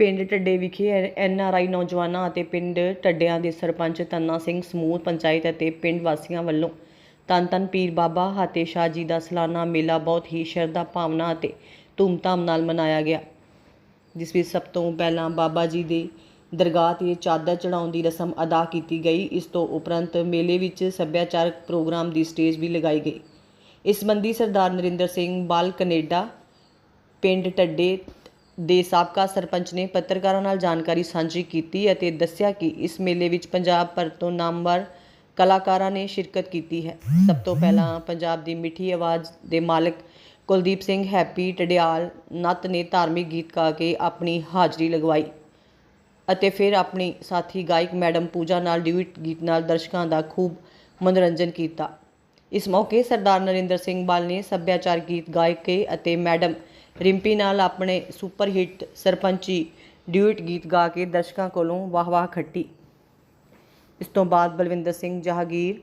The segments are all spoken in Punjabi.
ਪਿੰਡ ਢੱਡੇ ਵਿਖੇ ਐਨ ਆਰ ਆਈ ਨੌਜਵਾਨਾਂ ਅਤੇ ਪਿੰਡ ਢੱਡਿਆਂ ਦੇ ਸਰਪੰਚ ਤੰਨਾ ਸਿੰਘ ਸਮੂਹ, ਪੰਚਾਇਤ ਅਤੇ ਪਿੰਡ ਵਾਸੀਆਂ ਵੱਲੋਂ ਤਨ ਧੰਨ ਪੀਰ ਬਾਬਾ ਹਾਤੇ ਸ਼ਾਹ ਜੀ ਦਾ ਸਲਾਨਾ ਮੇਲਾ ਬਹੁਤ ਹੀ ਸ਼ਰਧਾ ਭਾਵਨਾ ਅਤੇ ਧੂਮਧਾਮ ਨਾਲ ਮਨਾਇਆ ਗਿਆ, ਜਿਸ ਵਿੱਚ ਸਭ ਤੋਂ ਪਹਿਲਾਂ ਬਾਬਾ ਜੀ ਦੇ ਦਰਗਾਹ 'ਤੇ ਚਾਦਰ ਚੜਾਉਣ ਦੀ ਰਸਮ ਅਦਾ ਕੀਤੀ ਗਈ। ਇਸ ਤੋਂ ਉਪਰੰਤ ਮੇਲੇ ਵਿੱਚ ਸੱਭਿਆਚਾਰਕ ਪ੍ਰੋਗਰਾਮ ਦੀ ਸਟੇਜ ਵੀ ਲਗਾਈ ਗਈ। ਇਸ ਸੰਬੰਧੀ ਸਰਦਾਰ ਨਰਿੰਦਰ ਸਿੰਘ ਬਾਲ ਕੈਨੇਡਾ, ਪਿੰਡ ਟੱਡੇ ਦੇ ਸਾਬਕਾ ਸਰਪੰਚ ਨੇ ਪੱਤਰਕਾਰਾਂ ਨਾਲ ਜਾਣਕਾਰੀ ਸਾਂਝੀ ਕੀਤੀ ਅਤੇ ਦੱਸਿਆ ਕਿ ਇਸ ਮੇਲੇ ਵਿੱਚ ਪੰਜਾਬ ਭਰ ਤੋਂ ਨਾਮਵਰ ਕਲਾਕਾਰਾਂ ਨੇ ਸ਼ਿਰਕਤ ਕੀਤੀ ਹੈ। ਸਭ ਤੋਂ ਪਹਿਲਾਂ ਪੰਜਾਬ ਦੀ ਮਿੱਠੀ ਆਵਾਜ਼ ਦੇ ਮਾਲਕ ਕੁਲਦੀਪ ਸਿੰਘ ਹੈਪੀ ਟਡਿਆਲ ਨੱਤ ਨੇ ਧਾਰਮਿਕ ਗੀਤ ਗਾ ਕੇ ਆਪਣੀ ਹਾਜ਼ਰੀ ਲਗਵਾਈ ਅਤੇ ਫਿਰ ਆਪਣੀ ਸਾਥੀ ਗਾਇਕ ਮੈਡਮ ਪੂਜਾ ਨਾਲ ਡਿਊਟ ਗੀਤ ਨਾਲ ਦਰਸ਼ਕਾਂ ਦਾ ਖੂਬ ਮਨੋਰੰਜਨ ਕੀਤਾ। ਇਸ ਮੌਕੇ ਸਰਦਾਰ ਨਰਿੰਦਰ ਸਿੰਘ ਬਾਲ ਨੇ ਸੱਭਿਆਚਾਰ ਗੀਤ ਗਾਏ ਅਤੇ ਮੈਡਮ ਰਿੰਪੀ ਨਾਲ ਆਪਣੇ ਸੁਪਰ ਹਿੱਟ ਸਰਪੰਚੀ ਡਿਊਟ ਗੀਤ ਗਾ ਕੇ ਦਰਸ਼ਕਾਂ ਕੋਲੋਂ ਵਾਹ-ਵਾਹ ਖੱਟੀ। ਇਸ ਤੋਂ ਬਾਅਦ ਬਲਵਿੰਦਰ ਸਿੰਘ ਜਹਾਗੀਰ,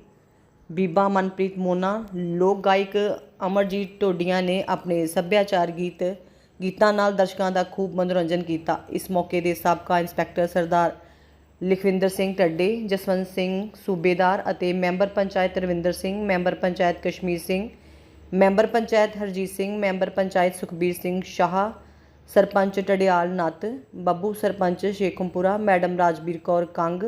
ਬੀਬਾ ਮਨਪ੍ਰੀਤ ਮੋਨਾ, ਲੋਕ ਗਾਇਕ ਅਮਰਜੀਤ ਢੋਡੀਆਂ ਨੇ ਆਪਣੇ ਸੱਭਿਆਚਾਰ ਗੀਤ, ਗੀਤਾਂ ਨਾਲ ਦਰਸ਼ਕਾਂ ਦਾ ਖੂਬ ਮਨੋਰੰਜਨ ਕੀਤਾ। ਇਸ ਮੌਕੇ ਦੇ ਸਾਬਕਾ ਇੰਸਪੈਕਟਰ ਸਰਦਾਰ ਲਖਵਿੰਦਰ ਸਿੰਘ ਟੱਡੇ ਜਸਵੰਤ ਸਿੰਘ ਸੂਬੇਦਾਰ ਅਤੇ member panchayat Ravinder Singh, member panchayat Kashmir Singh member panchayat Harjeet Singh, member panchayat Sukhbir Singh Shah, sarpanch Tadial Natt, Babbu sarpanch Shekhampura, madam Rajbir Kaur Kang,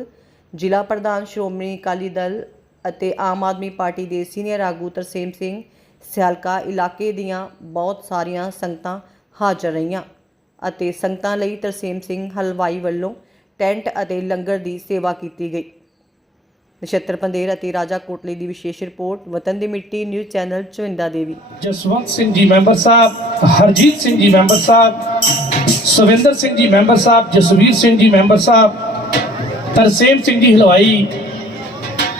ਜ਼ਿਲ੍ਹਾ ਪ੍ਰਧਾਨ ਸ਼੍ਰੋਮਣੀ ਅਕਾਲੀ ਦਲ ਅਤੇ ਆਮ ਆਦਮੀ ਪਾਰਟੀ ਦੇ ਸੀਨੀਅਰ ਆਗੂ ਤਰਸੇਮ ਸਿੰਘ, ਸਿਆਲਕਾ ਇਲਾਕੇ ਦੀਆਂ ਬਹੁਤ ਸਾਰੀਆਂ ਸੰਗਤਾਂ ਹਾਜ਼ਰ ਰਹੀਆਂ ਅਤੇ ਸੰਗਤਾਂ ਲਈ ਤਰਸੇਮ ਸਿੰਘ ਹਲਵਾਈ ਵੱਲੋਂ ਟੈਂਟ ਅਤੇ ਲੰਗਰ ਦੀ ਸੇਵਾ ਕੀਤੀ ਗਈ। ਨਛੱਤਰ ਪੰਦੇਰ ਅਤੇ ਰਾਜਾ ਕੋਟਲੀ ਦੀ ਵਿਸ਼ੇਸ਼ report, Watan Di Mitti, news channel Chavinda Devi. Jaswant Singh ji member ਸਾਹਿਬ, ਹਰਜੀਤ ਸਿੰਘ ਜੀ ਮੈਂਬਰ ਸਾਹਿਬ, ਸੁਵਿੰਦਰ ਸਿੰਘ ਜੀ ਮੈਂਬਰ ਸਾਹਿਬ, ਜਸਵੀਰ ਸਿੰਘ ਜੀ ਮੈਂਬਰ ਸਾਹਿਬ, ਤਰਸੇਮ ਸਿੰਘ ਜੀ ਹਲਵਾਈ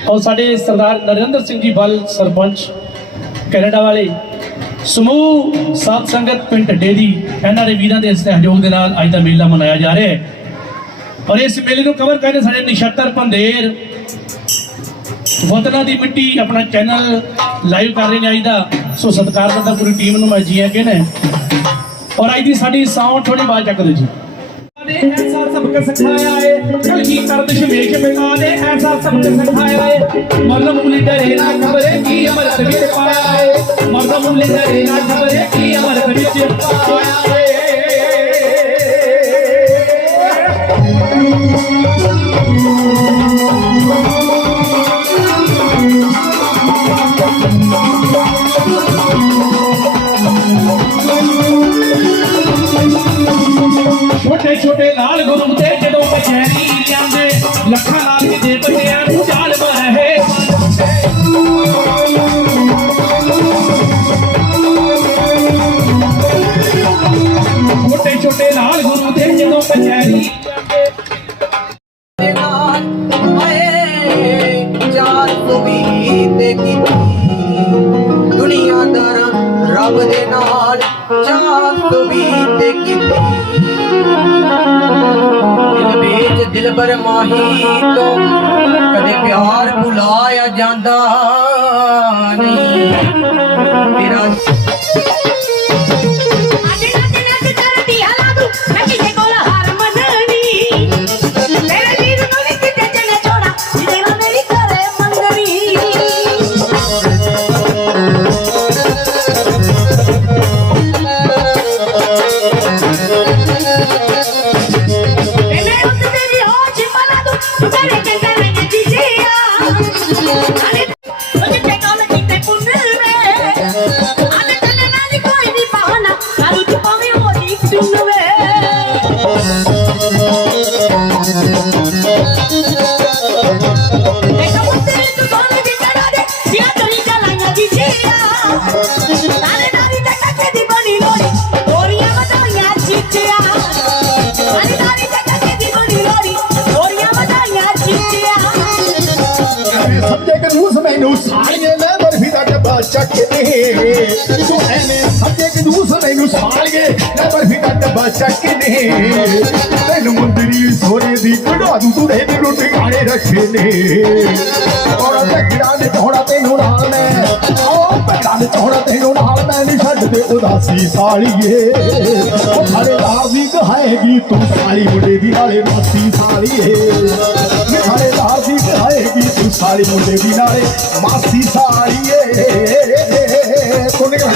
ਔਰ ਸਾਡੇ ਸਰਦਾਰ ਨਰਿੰਦਰ ਸਿੰਘ ਜੀ ਬਲ ਸਰਪੰਚ ਕੈਨੇਡਾ ਵਾਲੇ ਸਮੂਹ ਸਾਧ ਸੰਗਤ ਪਿੰਡ ਢੱਡੇ ਦੀ ਇਹਨਾਂ ਦੇ ਵੀਰਾਂ ਦੇ ਸਹਿਯੋਗ ਦੇ ਨਾਲ ਅੱਜ ਦਾ ਮੇਲਾ ਮਨਾਇਆ ਜਾ ਰਿਹਾ ਹੈ। ਔਰ ਇਸ ਮੇਲੇ ਨੂੰ ਕਵਰ ਕਰਦੇ ਸਾਡੇ ਨਿਸ਼ਤਰ ਪੰਦੇਰ ਵਤਨਾਂ ਦੀ ਮਿੱਟੀ ਆਪਣਾ ਚੈਨਲ ਲਾਈਵ ਕਰ ਰਹੇ ਨੇ ਅੱਜ ਦਾ। ਸੋ ਸਤਿਕਾਰ ਕਰਦਾ ਪੂਰੀ ਟੀਮ ਨੂੰ ਮੈਂ ਜੀ ਕਹਿੰਦਾ ਔਰ ਅੱਜ ਦੀ ਸਾਡੀ ਸਾਊਂਡ ਥੋੜੀ ਬਾਤ ਚੱਕ ਦਿਓ ਜੀ। ਐਸਾ ਸਬਕ ਸਿਖਾਇਆ ਏ ਕਲਗੀ ਕਰਦ ਸ਼ਮੇਸ਼ ਬਿਗਾ ਨੇ ਐਸਾ ਸਬਕ ਸਿਖਾਇਆ ਏ ਮਰਦ ਮੁਲੀ ਡਰੇ ਨਾ ਖਬਰੇ ਕੀ ਅਮਰਤ ਵਿੱਚ ਪਾਇਆ ਏ ਮਰਦ ਮੁਲੀ ਡਰੇ ਨਾ ਖਬਰੇ, ਕੀ ਅਮਰਤ ਵਿੱਚ ਪਾਇਆ ਏ। ਲਿਆਂਦੇ ਲੱਖਾਂ ਨਾਲ ਦੇ ਬੱਚਿਆਂ ਨੂੰ ਚਾਲ ਬਹੇ ਛੋਟੇ ਛੋਟੇ ਲਾਲ ਗੁਰੂ ਤੇ ਜਦੋਂ ਕਚਹਿਰੀ ਦੇ ਨਾਲ ਰੱਬ ਦੇ ਨਾਲ ਜਾ ਤੂੰ ਵੀ ਤੇ ਕੀਤੀ। ਵਿੱਚ ਮਾਹੀ ਤੋਂ ਕਦੇ ਪਿਆਰ ਭੁਲਾਇਆ ਜਾਂਦਾ ਨਹੀਂ। ਚੱਕਦੇ ਤੂੰ ਐਵੇਂ ਸੱਜੇ ਕਿ ਦੂਸਰੇ ਨੂੰ ਸਾਲੀਏ। ਲੈ ਬਰਫੀ ਦਾ ਡੱਬਾ ਚੱਕਦੇ ਤੈਨੂੰ ਮੁੰਦਰੀ ਸੋਨੇ ਦੀ ਕਢਾ ਦੂੰ, ਤੂੰ ਦੇ ਨੂੰ ਟਿਕਾਣੇ ਰੱਖੇ ਨੇ। ਔਰ ਤੱਕੜਾ ਨੇ ਚੋੜਾ ਤੈਨੂੰ ਨਾਲ ਮੈਂ। ਆਓ ਪੱਕਾ ਨੇ ਚੋੜਾ ਤੈਨੂੰ ਨਾਲ ਮੈਂ ਨਹੀਂ ਛੱਡ ਉਦਾਸੀ ਸਾਲੀਏ। ਉਹ ਸਾਡੇ ਰਾਜ਼ੀ ਕਹਾਏਗੀ ਤੂੰ ਸਾਲੀ, ਮੁੰਡੇ ਦੀ ਨਾਲੇ ਮਾਸੀ ਸਾਲੀਏ। ਮੇਰੇ ਰਾਜ਼ੀ ਕਹਾਏਗੀ ਤੂੰ ਸਾਲੀ, ਮੁੰਡੇ ਦੀ ਨਾਲੇ ਮਾਸੀ ਸਾਲੀਏ। ਕੋਨੇ ਕਾ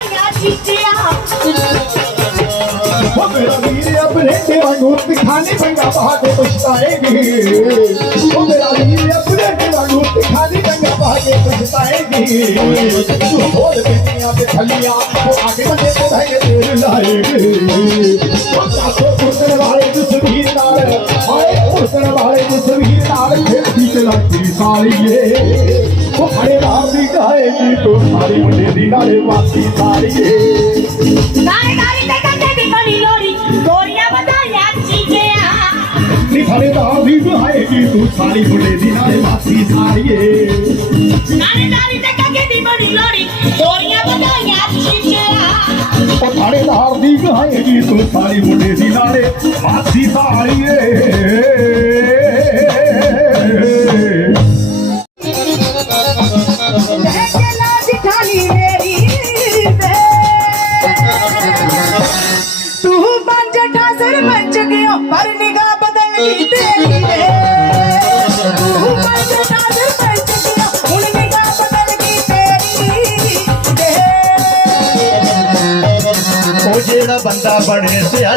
ਯਾ ਚੀਚਿਆ ਉਹ ਮੇਰਾ ਵੀਰ ਆਪਣੇ ਤੇ ਵਾਂਗੂ ਤਿਖਾਨੇ ਪੰਗਾ ਪਾ ਪਛਤਾਏਗੀ ਉਹ ਮੇਰਾ ਵੀਰ ਆਪਣੇ ਤੇ ਵਾਂਗੂ ਤਿਖਾਨੇ ਪੰਗਾ ਪਾ ਪਛਤਾਏਗੀ ਤੂੰ ਬੋਲ ਬੇਟੀਆਂ ਤੇ ਥੱਲੀਆਂ ਉਹ ਆਗੇ ਬੰਦੇ ਤੇ ਬਹਿ ਕੇ ਲਾਏਗੀ ਉਹ ਸਾਥੋਂ ਕੁਰਤਨ ਵਾਲੇ ਤਸਵੀਰ ਨਾਲ ਹਾਏ ਕੁਰਤਨ ਵਾਲੇ ਤਸਵੀਰ ਨਾਲ ਖੇਤੀ ਤੇ ਸਾਲੀਏ। ਉਹ ਖੜੇ ਰਾਮ ਦੀ ਕਹਾਏਗੀ ਤੂੰ ਸਾਰੀ ਮੁੰਡੇ ਦੀ ਨਾਲੇ ਵਾਸੀ ਸਾਲੀਏ ਨਾਲੇ ਨਾਲੇ ਤੇ ਕੱਟੇ ਦੀ ਬਣੀ ਲੋੜੀ ਗੋਰੀਆਂ ਵਧਾਇਆ ਚੀਚਿਆ ਨੀ ਖੜੇ ਰਾਮ ਦੀ ਕਹਾਏਗੀ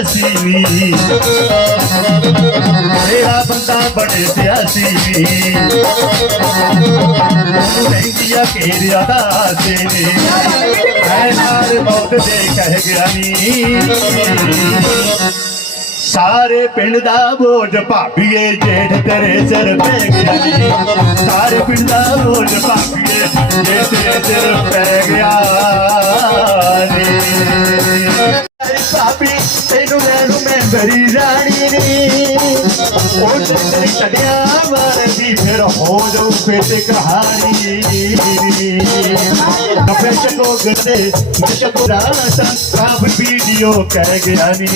ਸਿਆਸੀ ਨੀ ਜਿਹੜਾ ਬੰਦਾ ਬਣੇ ਸਿਆਸੀ ਨੀ ਲਹਿੰਗੀਆਂ ਘੇਰਿਆ ਦਾ ਦੇ ਐ ਨਾਲ ਮੌਤ ਦੇ ਕਹਿ ਗਿਆ ਨੀ। ਸਾਰੇ ਪਿੰਡ ਦਾ ਬੋਝ ਭਾਬੀਏ, ਜੇਠ ਤੇਰੇ ਸਿਰ ਪੈ ਗਿਆ ਸਾਰੇ ਪਿੰਡ ਦਾ ਬੋਝ ਭਾਬੀਏ, ਜੇਠ ਤੇਰੇ ਸਿਰ ਪੈ ਗਿਆ ਨੀ। ਭਾਬੀ, ਤੈਨੂੰ ਲੈਣੂ ਮੈਂ ਬਰੀ ਰਾਣੀ ਨੀ ਉਹ ਤੇਰੀ ਛੜਿਆ ਮਾਰਦੀ, ਫਿਰ ਹੋ ਜਾਊ ਫੇਟ ਕਹਾਣੀ। ਕਫੇ ਚਕੋ ਗਦੇ, ਮੈਂ ਚਕੋ ਰਾਤਾ ਵੀਡੀਓ ਕਹਿ ਗਿਆ ਨੀ।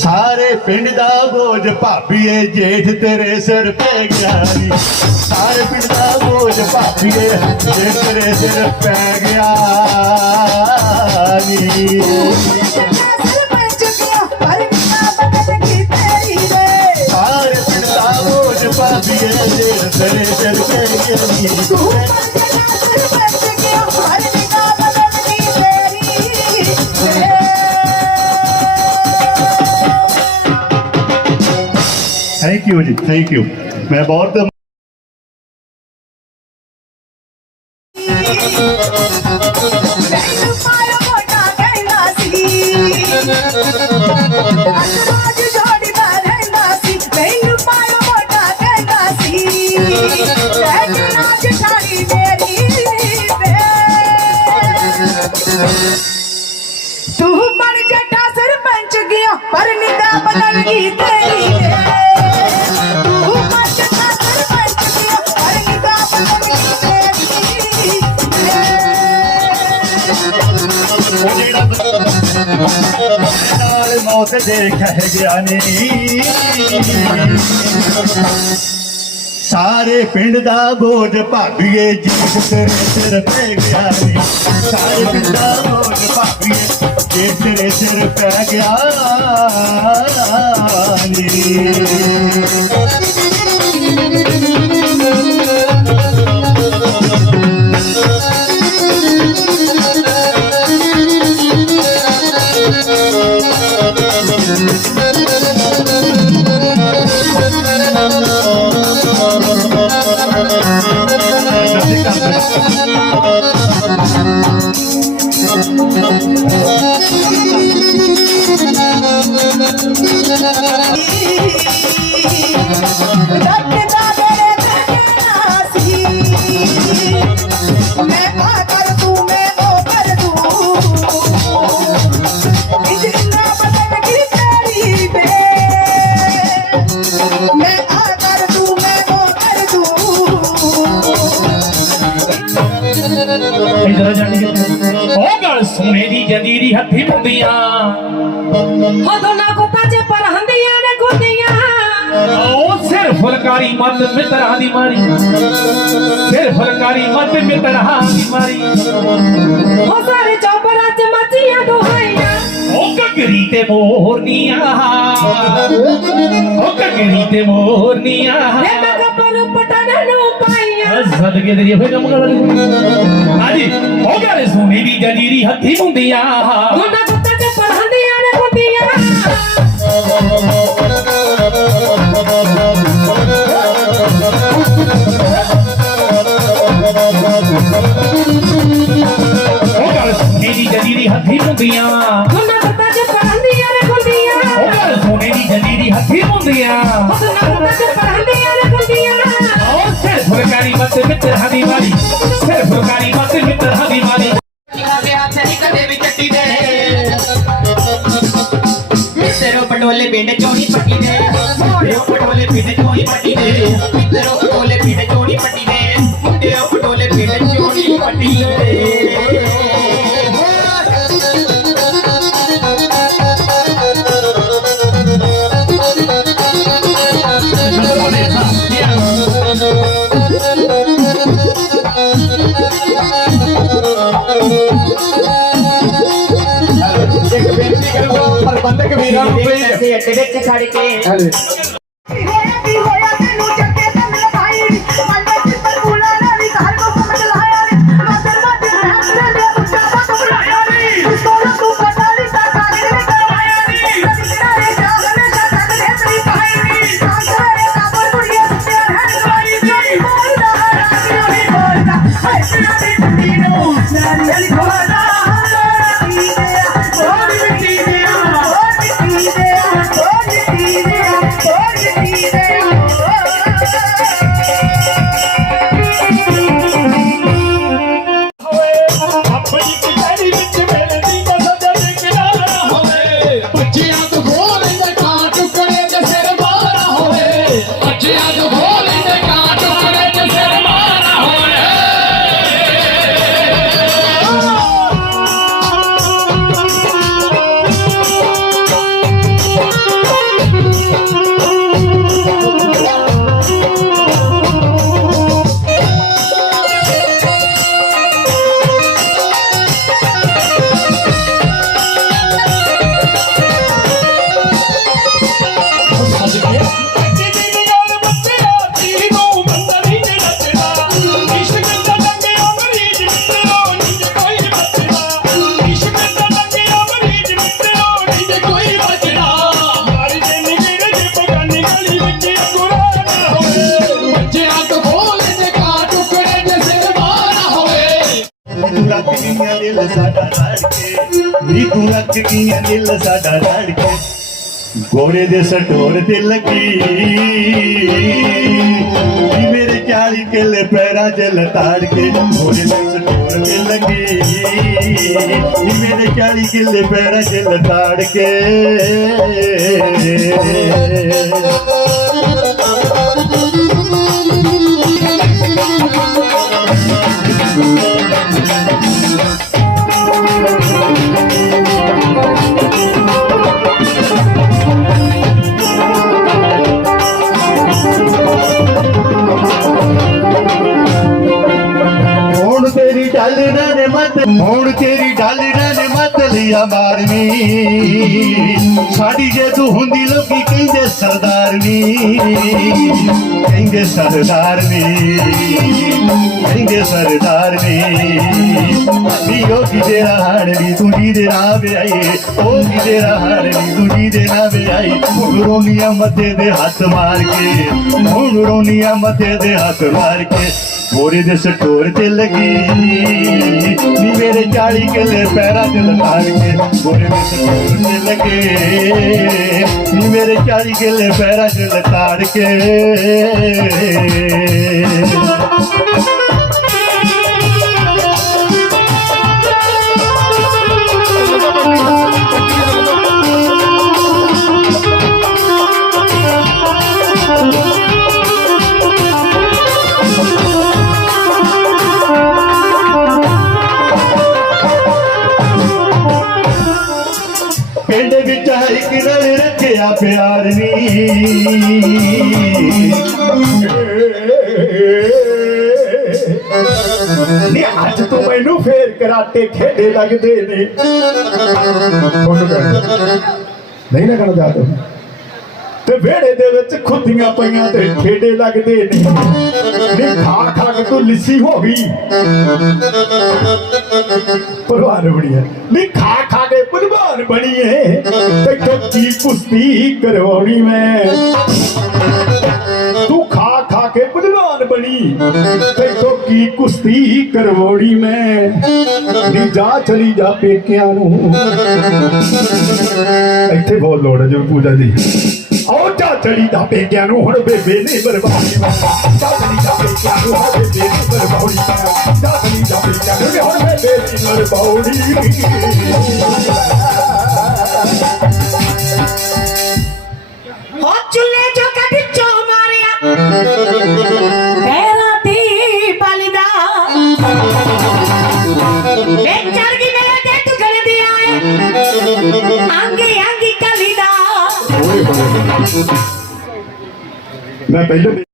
ਸਾਰੇ ਪਿੰਡ ਦਾ ਬੋਝ ਭਾਬੀਏ, ਜੇਠ ਤੇਰੇ ਸਿਰ ਪੈ ਗਿਆ ਨੀ ਸਾਰੇ ਪਿੰਡ ਦਾ ਬੋਝ ਭਾਬੀਏ, ਜੇਠ ਤੇਰੇ ਸਿਰ ਪੈ ਗਿਆ ਨੀ ਸਾਰੇ ਪਿੰਡ ਦਾ ਬੋਝ ਭਾਬੀਏ, ਜੇਠ ਤੇਰੇ ਸਿਰ ਪੈ ਗਿਆ ਨੀ ਯੂ ਜੀ ਥੈਂਕ ਯੂ ਮੈਂ ਬਹੁਤ ਮੈਨੂੰ ਮੌਤ ਦੇ ਕਹਿ ਗਿਆ ਸਾਰੇ ਪਿੰਡ ਦਾ ਬੋਝ ਭਾਬੀਏ ਜੀਤ ਤੇਰੇ ਸਿਰ ਪੈ ਗਿਆ ਨੀ ਸਾਰੇ ਪਿੰਡ ਦਾ ਬੋਝ ਭਾਬੀਏ ਜੇ ਤੇਰੇ ਸਿਰ ਪੈ ਗਿਆ ਨੀ ਫੁਲਕਾਰੀ ਮੱਤ ਮਿੱਤਰਾਂ ਦੀ ਮਾਰੀ। ਸਿਰ ਫੁਲਕਾਰੀ ਮੱਤ ਮਿੱਤਰਾਂ ਦੀ ਮਾਰੀ। ਹੋ ਸਾਰੇ ਚੌਪਰਾਂ 'ਚ ਮੱਚੀਆਂ ਦੁਹਾਈਆਂ ਉਹ ਘਗਰੀ ਤੇ ਮੋਰਨੀਆਂ ਉਹ ਘਗਰੀ ਤੇ ਮੋਰਨੀਆਂ ਵੇ ਮੈਂ ਗੱਭਰੂ ਪਟਨ ਨੂੰ ਪਾਈਆਂ। ਸਦਕੇ ਤੇਰੀ ਹੋਏ ਕੰਮ ਕਰ ਹਾਂਜੀ ਉਹ ਗਾਲੇ ਸੋਨੇ ਦੀ ਜੰਜੀਰੀ ਹੱਥੀ ਹੁੰਦੀਆਂ। ਹੁੰਦੀਆਂ। ਦੋਨਾਂ ਗੁੱਤਾਂ 'ਚ ਪਰਹੰਦੀਆਂ ਨੇ ਗੁੱਦੀਆਂ ਉਹ ਗਾਲੇ ਸੋਨੇ ਦੀ ਜੰਜੀਰੀ ਹੱਥੀ ਹੁੰਦੀਆਂ। ਹੋ ਦੋਨਾਂ ਗੁੱਤਾਂ 'ਚ ਪਰਹੰਦੀਆਂ ਨੇ ਗੁੱਦੀਆਂ ਉਹ ਸਿਰ ਫੁਲਕਾਰੀ ਮੱਤ ਮਿੱਤਰਾਂ ਦੀ ਮਾਰੀ ਸਿਰ ਫੁਲਕਾਰੀ ਮੱਤ ਮਿੱਤਰਾਂ ਦੀ। ਮਾਰੀ ਮਿੱਤਰੋ ਪਟੋਲੇ ਪਿੰਡ ਚੋਣੀ ਪੱਟੀ ਦੇ। ਮੁੰਡਿਓ ਪਟੋਲੇ ਪਿੰਡ ਚੋਣੀ ਪੱਟੀ ਦੇ। ਮਿੱਤਰੋ ਪਟੋਲੇ ਪਿੰਡ ਚੋਣੀ ਪੱਟੀ ਦੇ। ਮੁੰਡਿਓ ਪਟੋਲੇ ਪਿੰਡ ਚੋਣੀ ਪੱਟੀ ਦੇ। வீரம் ਦਿਲ ਸਾਡਾ ਰੜ ਨੀ ਤੂੰ ਲੱਗ ਗਈਆਂ ਦਿਲ ਸਾਡਾ ਰੜ ਕੇ ਗੋਰੇ ਦੇ ਸਟੋਰ ਤੇ ਲੱਗੀ। ਮੇਰੇ 40 ਕਿੱਲੇ ਪੈਰਾਂ 'ਚ ਲਤਾੜ ਕੇ ਗੋਰੇ ਦੇ ਸਟੋਰ ਤੇ ਲੱਗੀ। ਮੇਰੇ 40 ਕਿੱਲੇ ਪੈਰਾਂ 'ਚ ਲਤਾੜ ਕੇ ਮਤ ਸਾਡੀ ਜੇ ਤੂੰ ਹੁੰਦੀ ਲੋਕੀ ਕਹਿੰਦੇ ਸਰਦਾਰਨੀ। ਕਹਿੰਦੇ ਸਰਦਾਰਨੀ। ਕਹਿੰਦੇ ਸਰਦਾਰਨੀ। ਨੀ ਉਹ ਕਿਦੇ ਹਾੜਨੀ ਤੂੰ ਦੇ ਨਾ ਵਿਆਈ ਉਹ ਕਿਦੇ ਹਾੜਨੀ ਤੂੰ ਦੇ ਨਾ ਵਿਆਈ ਹੁਣ ਰੋਨੀਆਂ ਮੱਥੇ ਦੇ ਹੱਥ ਮਾਰ ਕੇ ਹੁਣ ਰੋਨੀਆਂ ਮੱਥੇ ਦੇ ਹੱਥ ਮਾਰ ਕੇ। ਮੋਰੇ ਦੇ ਸਟੋਰ ਤੇ ਲੱਗੀ। ਨੀ ਮੇਰੇ 40 ਕਿੱਲੇ ਪੈਰਾਂ 'ਚ ਲਤਾੜ ਕੇ ਮੋਰੇ ਦੇ ਸਟੋਰ ਤੇ ਲੱਗੇ। ਨੀ ਮੇਰੇ 40 ਕਿੱਲੇ ਪੈਰਾਂ 'ਚ ਲਤਾੜ ਕੇ। ਪਿੰਡ ਵਿੱਚ ਇੱਕ ਨਾਲ ਰੱਖਿਆ ਪਿਆਰ ਨੀ ਨੀ, ਅੱਜ ਤੋਂ ਮੈਨੂੰ ਫੇਰ ਕਰਾਟੇ ਖੇਡੇ ਲੱਗਦੇ ਨੇ ਤੁਹਾਨੂੰ ਕਹਿਣਾ। ਨਹੀਂ ਲੱਗਣਾ ਜਾਤ ਤੇ ਵਿਹੜੇ ਦੇ ਵਿੱਚ ਖੁੱਦੀਆਂ ਪਈਆਂ ਤੇ ਖੇਡੇ ਲੱਗਦੇ ਨੇ। ਨੀ ਖਾ ਖਾ ਕੇ ਤੂੰ ਲਿੱਸੀ ਹੋ ਗਈ। ਪਰਵਾਨ ਬਣੀਏ। ਨੀ ਖਾ ਖਾ ਕੇ ਪਰਵਾਨ ਬਣੀਏ। ਤੇ ਕੱਚੀ ਕੁਸ਼ਤੀ ਕਰਵਾਉਣੀ ਮੈਂ। ਤੂੰ ਖਾ ਖਾ ਕੇ ਪਹਿਲਵਾਨ ਬਣੀ। ਤੇ ਕੀ ਕੁਸ਼ਤੀ ਕਰਵਾਉਣੀ ਮੈਂ। ਨੀ ਜਾ ਚਲੀ ਜਾ ਪੇਕਿਆਂ ਨੂੰ। ਇੱਥੇ ਬਹੁਤ ਲੋੜ ਹੈ ਜੋ ਪੂਜਾ ਦੀ ਆਓ ਜਾ ਚਲੀ ਜਾ ਪੇਕਿਆਂ ਨੂੰ, ਹੁਣ ਬੇਬੇ ਨੇ ਬਰਬਾਦੀ ਜਾ ਚਲੀ ਜਾ ਪੇਕਿਆਂ ਨੂੰ, ਹੁਣ ਬੇਬੇ ਨੇ ਬਰਬਾਦੀ ਜਾ ਚਲੀ ਜਾ ਪੇਕਿਆਂ ਨੂੰ ਵੀ ਹੁਣ ਬੇਬੇ ਨੇ ਬਰਬਾਦੀ ਹੋ ਚੁੱਲੇ ਜੋ ਕਦੀ ਚੋ ਮਾਰਿਆ। ਮੈਂ ਪਹਿਲੇ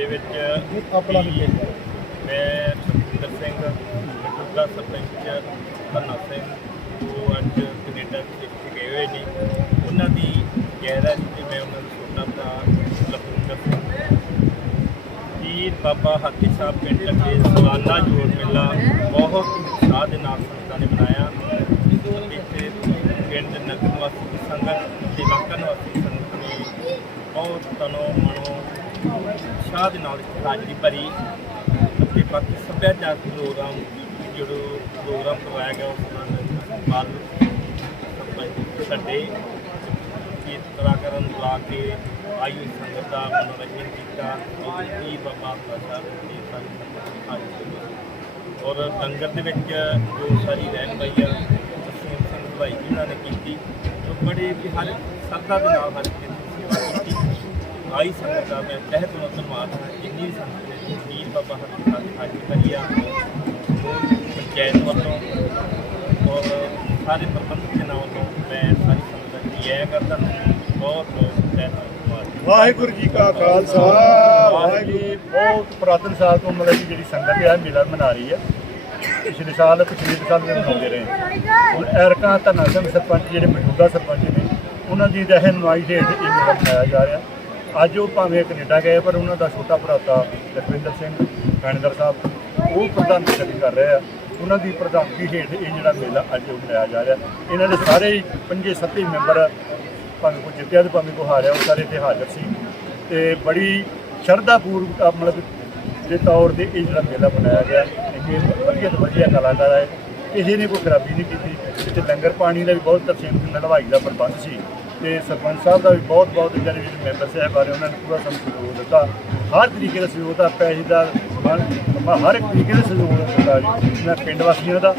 ਝੰਡੇ ਵਿੱਚ ਆਪਣਾ ਮੈਂ ਸੁਖਿੰਦਰ ਸਿੰਘ ਮਟੂਗਾ ਸਰਪੰਚ ਧੰਨਾ ਸਿੰਘ ਉਹ ਅੱਜ ਕੈਨੇਡਾ ਵਿੱਚ ਗਏ ਹੋਏ ਨੇ। ਉਹਨਾਂ ਦੀ ਗੈਰਾਂ ਤੇ ਮੈਂ ਉਹਨਾਂ ਦਾ ਛੋਟਾ ਭਰਾ ਲਖਵਿੰਦਰ ਸਿੰਘ ਪੀਰ ਬਾਬਾ ਹਾਥੀ ਸਾਹਿਬ ਪਿੰਡ ਲੱਗੇ ਸਾਲਾਨਾ ਜੋੜ ਮੇਲਾ ਬਹੁਤ ਉਤਸ਼ਾਹ ਦੇ ਨਾਲ ਸੰਗਤਾਂ ਨੇ ਮਨਾਇਆ। ਇੱਥੇ ਪਿੰਡ ਨਗਰ ਨਿਵਾਸੀ ਸੰਗਤ ਤੇ ਇਲਾਕਾ ਨਿਵਾਸੀ ਸੰਗਤ ਨੇ ਬਹੁਤ ਤਨੋਂ ਮਨੋਂ ਉਤਸ਼ਾਹ ਦੇ ਨਾਲ ਇੱਥੇ ਹਾਜ਼ਰੀ ਭਰੀ ਅਤੇ ਬਾਕੀ ਸੱਭਿਆਚਾਰਕ ਪ੍ਰੋਗਰਾਮ, ਜਿਹੜਾ ਪ੍ਰੋਗਰਾਮ ਕਰਵਾਇਆ ਗਿਆ ਉਸ ਨਾਲ ਬਾਲ ਸਾਡੇ ਗੀਤ ਕਲਾਕਾਰਾਂ ਨੂੰ ਬੁਲਾ ਕੇ ਆਈ ਹੋਈ ਸੰਗਤ ਦਾ ਮਨੋਰੰਜਨ ਕੀਤਾ ਇਹ ਬਾਬਾ ਸਾਹਿਬ ਦੀ ਸੰਗਤ ਹਾਜ਼ਰ ਔਰ ਲੰਗਰ ਦੇ ਵਿੱਚ ਜੋ ਸਾਰੀ ਰਹਿਣ ਪਈ ਆ, ਅਸੀਂ ਸਿੰਘ ਭਾਈ ਜਿਨ੍ਹਾਂ ਨੇ ਕੀਤੀ, ਜੋ ਬੜੇ ਵੀ ਹਰ ਸਰਦਾ ਦੇ ਨਾਲ ਹਰ ਕੀਤੀ ਆਈ ਸੰਗਤ ਮੈਂ ਤਹਿ ਦਿਲੋਂ ਧੰਨਵਾਦ ਜਿੰਨੀ ਵੀ ਬਾਬਾ ਹਰਪ੍ਰੀਤ ਸਿੰਘ ਹਾਜ਼ਰ ਕਰੀਆ ਪੰਚਾਇਤ ਵੱਲੋਂ ਔਰ ਸਾਰੇ ਪ੍ਰਬੰਧਕ ਜਨਾਬ ਤੋਂ ਮੈਂ ਸਾਰੀ ਸੰਗਤ ਦਾ ਜੈ ਕਰਦਾ ਬਹੁਤ ਬਹੁਤ ਧੰਨਵਾਦ। ਵਾਹਿਗੁਰੂ ਜੀ ਕਾ ਖਾਲਸਾ। ਵਾਹਿਗੁਰੂ ਬਹੁਤ ਪੁਰਾਤਨ ਸਾਲ ਤੋਂ ਮਤਲਬ ਕਿ ਜਿਹੜੀ ਸੰਗਤ ਹੈ ਮੇਲਾ ਮਨਾ ਰਹੀ ਹੈ। ਪਿਛਲੇ ਸਾਲ ਪਿਛਲੇ ਸਾਲ ਵੀ ਮਨਾਉਂਦੇ ਰਹੇ ਹੁਣ ਐਰਕਾ ਧਨਾਸਨ ਸਰਪੰਚ ਜਿਹੜੇ ਮੌਜੂਦਾ ਸਰਪੰਚ ਨੇ ਉਹਨਾਂ ਦੀ ਰਹਿਨਮਾਈ ਹੇਠ ਇਹ ਮੇਲਾ ਮਨਾਇਆ ਜਾ ਰਿਹਾ। ਅੱਜ ਉਹ ਭਾਵੇਂ ਕੈਨੇਡਾ ਗਏ, ਪਰ ਉਹਨਾਂ ਦਾ ਛੋਟਾ ਭਰਾਤਾ ਲਖਵਿੰਦਰ ਸਿੰਘ ਥਾਣੇਦਾਰ ਸਾਹਿਬ, ਉਹ ਪ੍ਰਧਾਨਗੀ ਕਰ ਰਹੇ ਆ। ਉਹਨਾਂ ਦੀ ਪ੍ਰਧਾਨਗੀ ਹੇਠ ਇਹ ਜਿਹੜਾ ਮੇਲਾ ਅੱਜ ਮਨਾਇਆ ਜਾ ਰਿਹਾ। ਇਹਨਾਂ ਦੇ ਸਾਰੇ ਪੰਜੇ ਸੱਤੇ ਮੈਂਬਰ ਭਾਵੇਂ ਕੋਈ ਜਿੱਤਿਆ ਤੇ ਭਾਵੇਂ ਕੋਈ ਹਾਰਿਆ, ਉਹ ਸਾਰੇ ਇੱਥੇ ਹਾਜ਼ਰ ਸੀ। ਤੇ ਬੜੀ ਸ਼ਰਧਾ ਪੂਰਵਕ ਮਤਲਬ ਦੇ ਤੌਰ ਤੇ ਇਹ ਜਿਹੜਾ ਮੇਲਾ ਮਨਾਇਆ ਗਿਆ। ਇਹ ਵਧੀਆ ਤੋਂ ਵਧੀਆ ਕਲਾਕਾਰ ਆਏ। ਕਿਸੇ ਨੇ ਕੋਈ ਖਰਾਬੀ ਨਹੀਂ ਕੀਤੀ। ਇੱਥੇ ਲੰਗਰ ਪਾਣੀ ਦਾ ਵੀ ਬਹੁਤ ਤਰਸੀਮ ਨਾਲ ਦਾ ਪ੍ਰਬੰਧ ਸੀ। ਤੇ ਸਰਪੰਚ ਸਾਹਿਬ ਦਾ ਵੀ ਬਹੁਤ ਬਹੁਤ ਜਿਹੜੇ ਮੈਂਬਰ ਸਾਹਿਬ ਬਾਰੇ ਉਹਨਾਂ ਨੇ ਪੂਰਾ ਸਾਨੂੰ ਸਹਿਯੋਗ ਦਿੱਤਾ। ਹਰ ਤਰੀਕੇ ਦਾ ਸਹਿਯੋਗ ਦਾ ਪੈਸੇ ਦਾ ਹਰ ਹਰ ਇੱਕ ਤਰੀਕੇ ਦਾ ਸਹਿਯੋਗ ਦਿੱਤਾ ਜੀ। ਮੈਂ ਪਿੰਡ ਵਾਸੀਆਂ ਦਾ,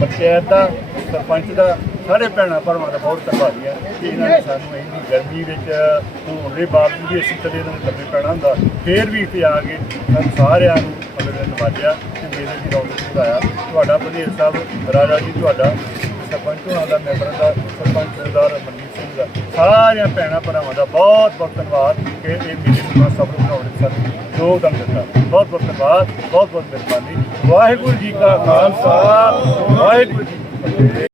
ਪੰਚਾਇਤ ਦਾ, ਸਰਪੰਚ ਦਾ, ਸਾਰੇ ਭੈਣਾਂ ਭਰਾਵਾਂ ਦਾ ਬਹੁਤ ਧੰਨਵਾਦੀ ਹੈ ਕਿ ਇਹਨਾਂ ਨੇ ਸਾਨੂੰ ਇੰਨੀ ਗਰਮੀ ਵਿੱਚ ਹੋਣ ਦੇ ਬਾਵਜੂਦ ਵੀ ਅਸੀਂ ਕਦੇ ਇਹਨਾਂ ਨੂੰ ਲੱਭੇ ਪੈਣਾ ਹੁੰਦਾ, ਫੇਰ ਵੀ ਇੱਥੇ ਆ ਕੇ ਸਾਨੂੰ ਸਾਰਿਆਂ ਨੂੰ ਮਤਲਬ ਨਵਾਜਿਆ ਤੇ ਮੇਰੇ ਦੀ ਰੌਣਕ ਵਧਾਇਆ ਤੁਹਾਡਾ ਬਧੇਰ ਸਾਹਿਬ, ਰਾਜਾ ਜੀ, ਤੁਹਾਡਾ ਸਰਪੰਚ ਹੋਣਾ ਦਾ, ਮੈਂਬਰ ਦਾ, ਸਰਪੰਚ ਸਰਦਾਰ ਮਨਜੀਤ ਸਿੰਘ ਦਾ, ਸਾਰਿਆਂ ਭੈਣਾਂ ਭਰਾਵਾਂ ਦਾ ਬਹੁਤ ਬਹੁਤ ਧੰਨਵਾਦ ਕਿ ਇਹ ਮੇਰੇ ਨੂੰ ਸਭ ਨੂੰ ਬਣਾਉਣ ਵਿੱਚ ਸਾਨੂੰ ਯੋਗਦਾਨ ਦਿੱਤਾ। ਬਹੁਤ ਬਹੁਤ ਧੰਨਵਾਦ, ਬਹੁਤ ਬਹੁਤ ਮਿਹਰਬਾਨੀ। ਵਾਹਿਗੁਰੂ ਜੀ ਕਾ ਖਾਲਸਾ, ਵਾਹਿਗੁਰੂ ਜੀ